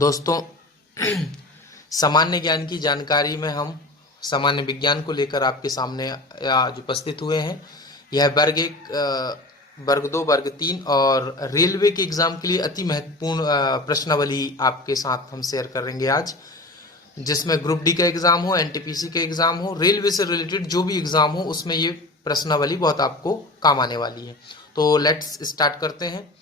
दोस्तों, सामान्य ज्ञान की जानकारी में हम सामान्य विज्ञान को लेकर आपके सामने आज उपस्थित हुए हैं। यह वर्ग 1, वर्ग 2, वर्ग 3 और रेलवे के एग्जाम के लिए अति महत्वपूर्ण प्रश्नावली आपके साथ हम शेयर करेंगे आज, जिसमें ग्रुप डी का एग्जाम हो, एनटीपीसी का एग्जाम हो, रेलवे से रिलेटेड जो भी एग्जाम हो उसमें ये प्रश्नावली बहुत आपको काम आने वाली है। तो लेट्स स्टार्ट करते हैं।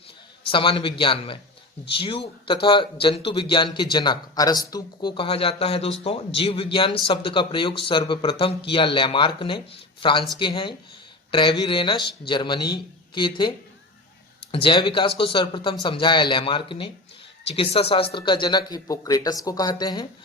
सामान्य विज्ञान में जीव तथा जंतु विज्ञान के जनक अरस्तु को कहा जाता है। दोस्तों, जीव विज्ञान शब्द का प्रयोग सर्वप्रथम किया लैमार्क ने, फ्रांस के हैं। ट्रेविरेनस जर्मनी के थे। जैव विकास को सर्वप्रथम समझाया लैमार्क ने। चिकित्सा शास्त्र का जनक हिप्पोक्रेटस को कहते हैं।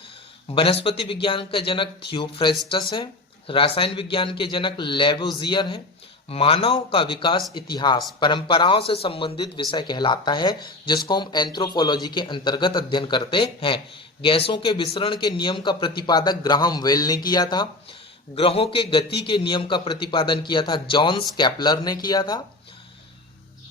वनस्पति विज्ञान का जनक थियोफ्रेस्टस है। रसायन विज्ञान के जनक लेवोजियर हैं। मानव का विकास इतिहास परंपराओं से संबंधित विषय कहलाता है, जिसको हम एंथ्रोपोलॉजी के अंतर्गत अध्ययन करते हैं। गैसों के विसरण के नियम का प्रतिपादक ग्राहम वेल ने किया था। ग्रहों के गति के नियम का प्रतिपादन किया था जॉन्स केपलर ने किया था।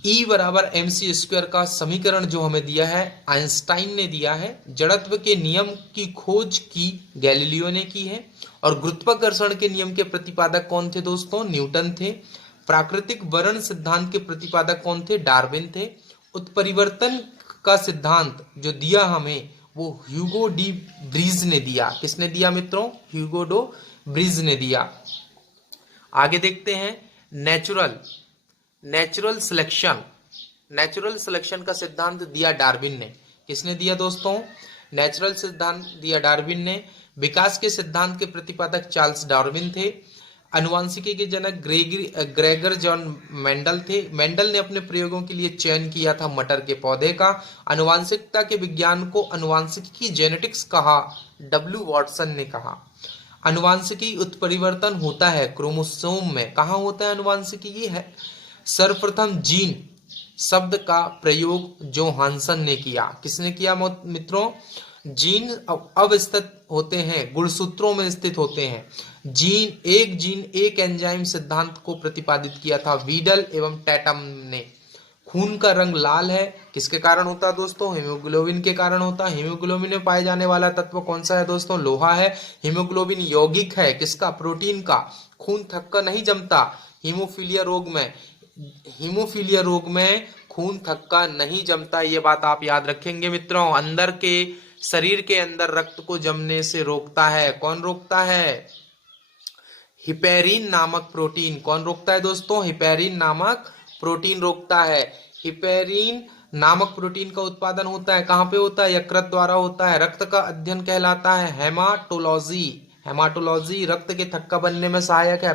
E बराबर mc² का समीकरण जो हमें दिया है आइंस्टाइन ने दिया है। जड़त्व के नियम की खोज की गैलीलियो ने की है। और गुरुत्वाकर्षण के नियम के प्रतिपादक कौन थे दोस्तों? न्यूटन थे। प्राकृतिक वर्ण सिद्धांत के प्रतिपादक कौन थे? डार्विन थे। उत्परिवर्तन का सिद्धांत जो दिया हमें वो ह्यूगो डी ब्रीज ने दिया। किसने दिया मित्रों? ह्यूगो डो ब्रीज ने दिया। आगे देखते हैं। नेचुरल सिलेक्शन का सिद्धांत दिया डार्विन ने। किसने दिया दोस्तों? नेचुरल सिद्धांत दिया डार्विन ने। विकास के सिद्धांत के प्रतिपादक चार्ल्स डार्विन थे। अनुवांशिकी के जनक ग्रेगर जॉन मेंडल थे। मेंडल ने अपने प्रयोगों के लिए चयन किया था मटर के पौधे का। अनुवांशिकता के विज्ञान को अनुवांशिकी जेनेटिक्स कहा, डब्ल्यू वॉटसन ने कहा। अनुवांशिकी उत्परिवर्तन होता है क्रोमोसोम में। कहाँ होता है अनुवांशिकी? ये है सर्वप्रथम जीन शब्द का प्रयोग जो हांसन ने किया। किसने किया मित्रों? जीन अवस्थित होते हैं, गुणसूत्रों में स्थित होते हैं। जीन एक एंजाइम सिद्धांत को प्रतिपादित किया था वीडल एवं टैटम ने। खून का रंग लाल है, किसके कारण होता है दोस्तों? हीमोग्लोबिन के कारण होता है। हीमोग्लोबिन में पाए जाने वाला तत्व कौन सा है दोस्तों? लोहा है। हीमोग्लोबिन यौगिक है, किसका? प्रोटीन का। खून थक्का नहीं जमता हीमोफीलिया रोग में खून थक्का नहीं जमता। ये बात आप याद रखेंगे मित्रों। अंदर के शरीर के अंदर रक्त को जमने से रोकता है। कौन रोकता है? हिपेरिन नामक प्रोटीन। कौन रोकता है दोस्तों? हिपेरिन नामक प्रोटीन रोकता है। हिपेरिन नामक प्रोटीन का उत्पादन होता है, कहाँ पे होता है? यकृत द्वारा होता है। रक्त का अध्ययन कहलाता है हेमाटोलॉजी। रक्त के थक्का बनने में सहायक है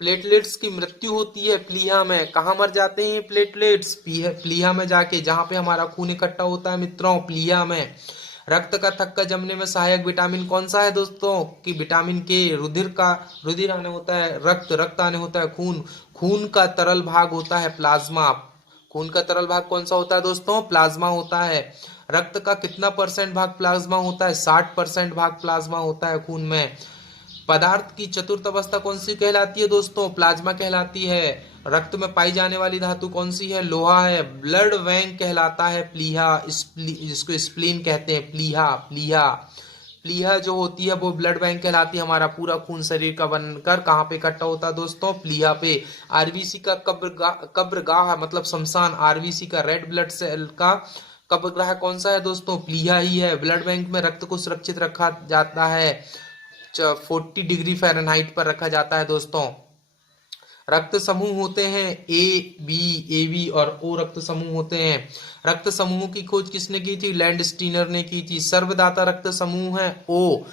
प्लेटलेट्स की मृत्यु होती है प्लीहा में। कहाँ मर जाते हैं प्लेटलेट्स? प्लीहा में जाके, जहां पे हमारा खून इकट्ठा होता है मित्रों, प्लीहा में। रक्त का थक्का जमने में सहायक विटामिन कौन सा है दोस्तों? कि विटामिन के। रुधिर आने होता है रक्त आने होता है खून का तरल भाग होता है प्लाज्मा। खून का तरल भाग कौन सा होता है दोस्तों? प्लाज्मा होता है। रक्त का कितना % भाग प्लाज्मा होता है? 60% भाग प्लाज्मा होता है खून में। पदार्थ की चतुर्थ अवस्था कौन सी कहलाती है दोस्तों? प्लाज्मा कहलाती है। रक्त में पाई जाने वाली धातु कौन सी है? लोहा है। ब्लड बैंक कहलाता है प्लीहा, जिसको स्प्लीन कहते हैं। प्लीहा जो होती है वो ब्लड बैंक कहलाती है। हमारा पूरा खून शरीर का बनकर कहाँ पे इकट्ठा होता है दोस्तों? प्लीहा पे। आरबीसी का कब्रगाह मतलब शमशान। आरबीसी का रेड ब्लड सेल का कब्रगाह कौन सा है दोस्तों? प्लीहा ही है। ब्लड बैंक में रक्त को सुरक्षित रखा जाता है 40 डिग्री फ़ारेनहाइट पर रखा जाता है दोस्तों। रक्त समूह होते हैं ए बी और ओ रक्त समूह होते हैं। रक्त समूह की खोज किसने की थी? लैंडस्टीनर ने की थी। सर्वदाता रक्त समूह है ओ।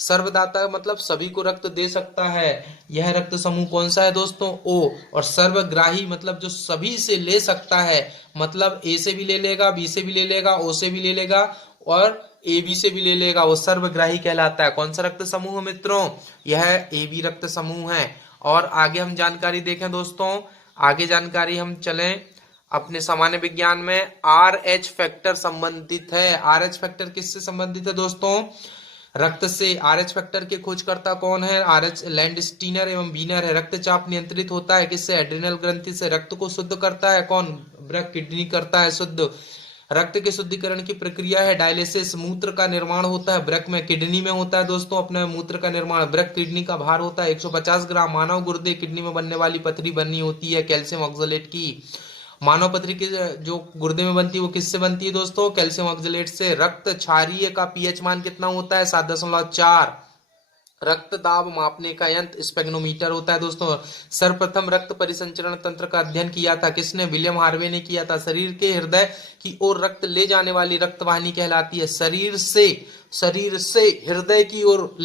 सर्वदाता मतलब सभी को रक्त दे सकता है। यह रक्त समूह कौन सा है दोस्तों? ओ। और सर्वग्राही मतलब जो सभी से ले सकता है, मतलब ए से भी ले लेगा, बी से भी ले लेगा, ओ से भी ले लेगा और ए बी से भी ले लेगा, वो सर्वग्राही कहलाता है। कौन सा रक्त समूह मित्रों? यह ए बी रक्त समूह है। और आगे हम जानकारी देखें दोस्तों, आगे जानकारी हम चलें अपने सामान्य विज्ञान में। RH फैक्टर संबंधित है। RH फैक्टर किससे संबंधित है दोस्तों? रक्त से। RH फैक्टर के खोजकर्ता कौन है? RH लैंडस्टीनर एवं वीनर है। रक्तचाप नियंत्रित होता है किससे? एड्रिनल ग्रंथि से। रक्त को शुद्ध करता है कौन? किडनी करता है शुद्ध। रक्त के शुद्धिकरण की प्रक्रिया है डायलिसिस। मूत्र का निर्माण होता है वृक्क में, किडनी में होता है दोस्तों अपने मूत्र का निर्माण। वृक्क किडनी का भार होता है 150 ग्राम। मानव गुर्दे किडनी में बनने वाली पथरी बनी होती है कैल्शियम ऑक्सलेट की। मानव पथरी की जो गुर्दे में बनती है वो किससे बनती है दोस्तों? कैल्शियम ऑक्सलेट से। रक्त क्षारीय का पीएच मान कितना होता है? 7.4। रक्त दाब मापने का यंत्र स्पेग्नोमीटर होता है दोस्तों। सर्वप्रथम रक्त परिसंचरण तंत्र का अध्ययन किया था किसने? विलियम हार्वे ने किया था। शरीर के हृदय की ओर रक्त ले जाने वाली रक्तवाहिनी कहलाती है। शरीर से हृदय की ओर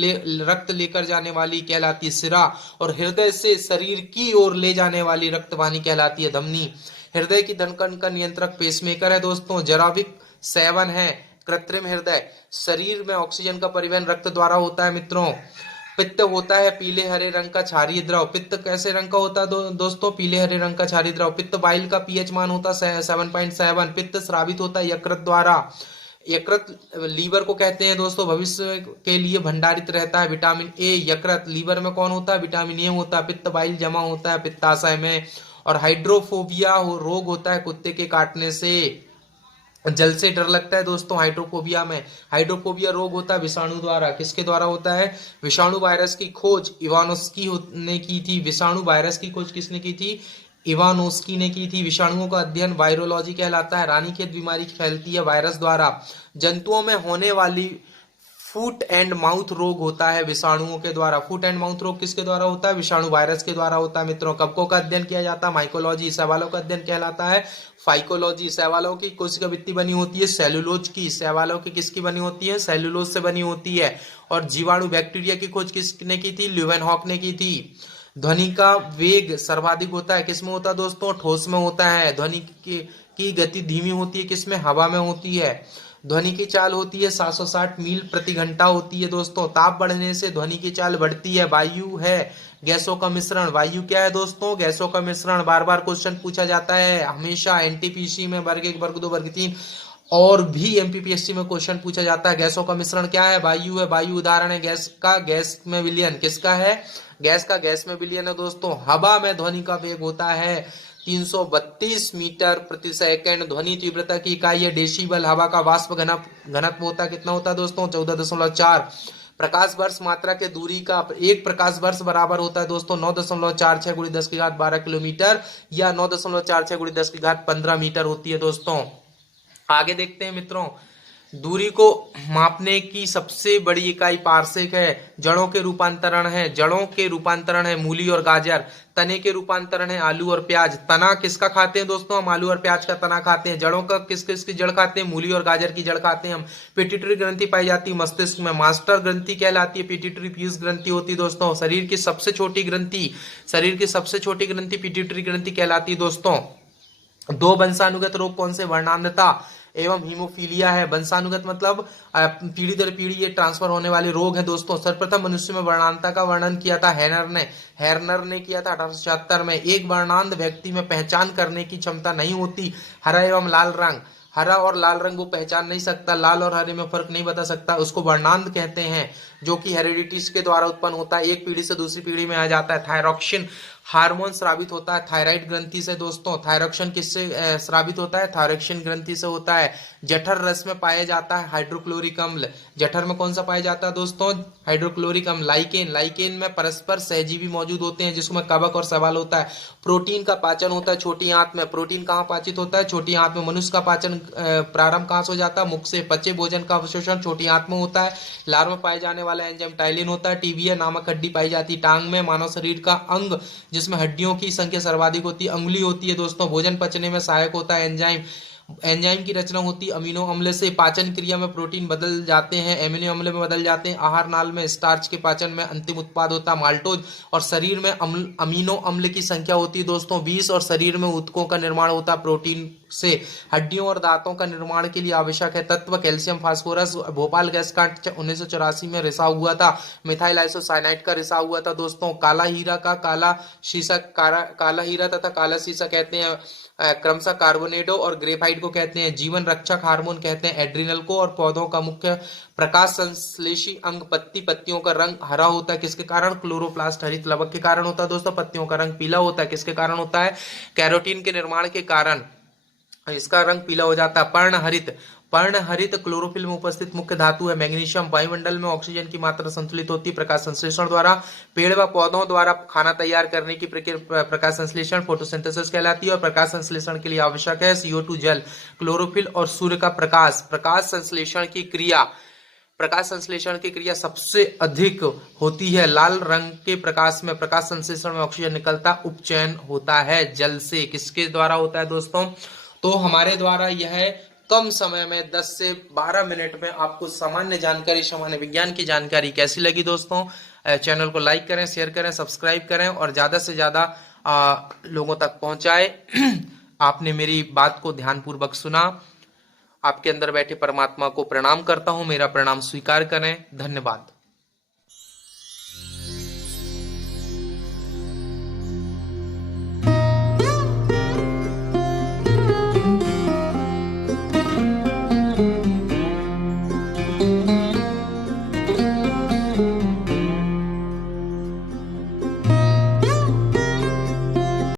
रक्त लेकर जाने वाली कहलाती है सिरा, और हृदय से शरीर की ओर ले जाने वाली रक्तवाहिनी कहलाती है धमनी। हृदय की धड़कन का नियंत्रक पेसमेकर है दोस्तों। जराविक सेवन है कृत्रिम हृदय। शरीर में ऑक्सीजन का परिवहन रक्त द्वारा होता है मित्रों। पित्त होता है पीले हरे रंग का क्षारीय द्रव। पित्त कैसे रंग का होता है दोस्तों? पीले हरे रंग का क्षारीय द्रव। पित्त बाइल का पीएच मान होता है 7.7। पित्त स्रावित होता है यकृत द्वारा। यकृत लीवर को कहते हैं दोस्तों, भविष्य के लिए भंडारित रहता है विटामिन ए। यकृत लीवर में कौन होता है? विटामिन ए होता है। पित्त बाइल जमा होता है पित्ताशय में। और हाइड्रोफोबिया रोग होता है कुत्ते के काटने से। जल से डर लगता है दोस्तों हाइड्रोफोबिया में। हाइड्रोफोबिया रोग होता है विषाणु द्वारा। किसके द्वारा होता है? विषाणु वायरस की खोज इवानोस्की ने की थी। विषाणु वायरस की खोज किसने की थी? इवानोस्की ने की थी। विषाणुओं का अध्ययन वायरोलॉजी कहलाता है। रानीखेत बीमारी फैलती है वायरस द्वारा। जंतुओं में होने वाली फूट एंड माउथ रोग होता है विषाणुओं के द्वारा। फूट एंड माउथ रोग किसके द्वारा होता है? विषाणु वायरस के द्वारा होता है मित्रों। कवकों का अध्ययन किया जाता है माइकोलॉजी। शैवालों का अध्ययन कहलाता है फाइकोलॉजी। शैवालों की कोशिका भित्ति बनी होती है सेलुलोज की। शैवालों की किसकी बनी होती है? सेलुलोज से बनी होती है। और जीवाणु बैक्टीरिया की खोज किसने की थी? ल्यूवेनहॉक ने की थी। ध्वनि का वेग सर्वाधिक होता है किसमें होता है दोस्तों? ठोस में होता है। ध्वनि की गति धीमी होती है किसमें? हवा में होती है। ध्वनि की चाल होती है 760 मील प्रति घंटा होती है दोस्तों। ताप बढ़ने से ध्वनि की चाल बढ़ती है। वायु है गैसों का मिश्रण। वायु क्या है दोस्तों? गैसों का मिश्रण। बार बार क्वेश्चन पूछा जाता है हमेशा एनटीपीसी में वर्ग 1 वर्ग 2 वर्ग 3 और भी एमपीपीएससी में क्वेश्चन पूछा जाता है। गैसों का मिश्रण क्या है? वायु है। वायु उदाहरण है गैस का गैस में विलयन। किसका है? गैस का गैस में विलयन है दोस्तों। हवा में ध्वनि का वेग होता है 332 मीटर प्रति सेकंड। ध्वनि तीव्रता की इकाई है डेसिबल। हवा का वाष्प घनत्व होता है कितना होता है दोस्तों? 14.4। प्रकाश वर्ष मात्रा के दूरी का एक प्रकाश वर्ष बराबर होता है दोस्तों 9.46 गुणित 10 की घात 12 किलोमीटर या 9.46 गुणित 10 की घात 15 मीटर होती है दोस्तों। आगे देखते हैं मित्रों। दूरी को मापने की सबसे बड़ी इकाई पार्सेक है। जड़ों के रूपांतरण है। जड़ों के रूपांतरण है मूली और गाजर। तने के रूपांतरण है आलू और प्याज। तना किसका खाते हैं दोस्तों? हम आलू और प्याज का तना खाते हैं। जड़ों का किस किस की जड़ खाते हैं? मूली और गाजर की जड़ खाते हैं हम। पिट्यूटरी ग्रंथि पाई जाती है मस्तिष्क में। मास्टर ग्रंथि कहलाती है। पिट्यूटरी पीयूष ग्रंथि होती है दोस्तों। शरीर की सबसे छोटी ग्रंथि पिट्यूटरी ग्रंथि कहलाती है दोस्तों। दो वंशानुगत रोग कौन से? वर्णांधता एवं हीमोफीलिया है। वंशानुगत मतलब पीढ़ी दर पीढ़ी ये ट्रांसफर होने वाले रोग है दोस्तों। सर्वप्रथम मनुष्य में वर्णांधता का वर्णन किया था हेर्नर ने किया था 1876 में। एक वर्णांध व्यक्ति में पहचान करने की क्षमता नहीं होती। हरा एवं लाल रंग, हरा और लाल रंग वो पहचान नहीं सकता। लाल और हरे में फर्क नहीं बता सकता। उसको वर्णांध कहते हैं, जो कि हेरिडिटी के द्वारा उत्पन्न होता है। एक पीढ़ी से दूसरी पीढ़ी में आ जाता है। थायरॉक्सिन हार्मोन स्रावित होता है थायराइड ग्रंथि से दोस्तों। थायरॉक्सिन किससे स्रावित होता है? थायरॉक्सिन ग्रंथि से होता है। जठर रस में पाया जाता है हाइड्रोक्लोरिक अम्ल। जठर में कौन सा पाया जाता है दोस्तों? हाइड्रोक्लोरिक अम्ल। लाइकेन में परस्पर सहजीवी मौजूद होते हैं जिसमें कवक और सवाल होता है। प्रोटीन का पाचन होता है छोटी आंत में। प्रोटीन कहाँ पाचित होता है? छोटी आंत में। मनुष्य का पाचन प्रारंभ कहाँ से हो जाता है? मुख से। पचे भोजन का अवशोषण छोटी आंत में होता है। लार में पाए जाने वाला एंजाइम टाइलिन होता है। टीबिया नामक हड्डी पाई जाती है टांग में। मानव शरीर का अंग जिसमें हड्डियों की संख्या सर्वाधिक होती है अंगुली होती है दोस्तों। भोजन पचने में सहायक होता है एंजाइम की रचना होती है अमीनो अम्ल से। पाचन क्रिया में प्रोटीन बदल जाते हैं अमीनो अम्ल में बदल जाते हैं। आहार नाल में स्टार्च के पाचन में अंतिम उत्पाद होता है माल्टोज। और शरीर में अमीनो अम्ल की संख्या होती है दोस्तों 20। और शरीर में ऊतकों का निर्माण होता है प्रोटीन से। हड्डियों और दांतों का निर्माण के लिए आवश्यक है तत्व कैल्शियम फास्फोरस। भोपाल गैस कांड 1984 में रिसाव हुआ था। मिथाइल आइसोसाइनाइड का रिसाव हुआ था दोस्तों। काला हीरा का काला हीरा तथा काला शीशा कहते हैं क्रमशः कार्बोनेडो और ग्रेफाइट को कहते हैं। जीवन रक्षक हार्मोन कहते हैं एड्रिनल को। और पौधों का मुख्य प्रकाश संश्लेषी अंग पत्तियों का रंग हरा होता है किसके कारण? क्लोरोप्लास्ट हरित लवक के कारण होता है दोस्तों। पत्तियों का रंग पीला होता है किसके कारण होता है? कैरोटीन के निर्माण के कारण। इसका रंग पीला हो जाता है। पर्णहरित, पर्णहरित क्लोरोफिल में उपस्थित मुख्य धातु है मैग्नीशियम। वायुमंडल में ऑक्सीजन की मात्रा संतुलित होती है प्रकाश संश्लेषण द्वारा। पेड़ व पौधों द्वारा खाना तैयार करने की प्रक्रिया प्रकाश संश्लेषण फोटोसिंथेसिस कहलाती है और प्रकाश संश्लेषण के लिए आवश्यक है CO2 जल, क्लोरोफिल और सूर्य का प्रकाश। प्रकाश संश्लेषण की क्रिया, प्रकाश संश्लेषण की क्रिया सबसे अधिक होती है लाल रंग के प्रकाश में। प्रकाश संश्लेषण में ऑक्सीजन निकलता, उपचयन होता है जल से। किसके द्वारा होता है दोस्तों? तो हमारे द्वारा यह कम समय में 10 से 12 मिनट में आपको सामान्य जानकारी, सामान्य विज्ञान की जानकारी कैसी लगी दोस्तों? चैनल को लाइक करें, शेयर करें, सब्सक्राइब करें और ज्यादा से ज्यादा लोगों तक पहुंचाए। आपने मेरी बात को ध्यानपूर्वक सुना। आपके अंदर बैठे परमात्मा को प्रणाम करता हूं, मेरा प्रणाम स्वीकार करें। धन्यवाद।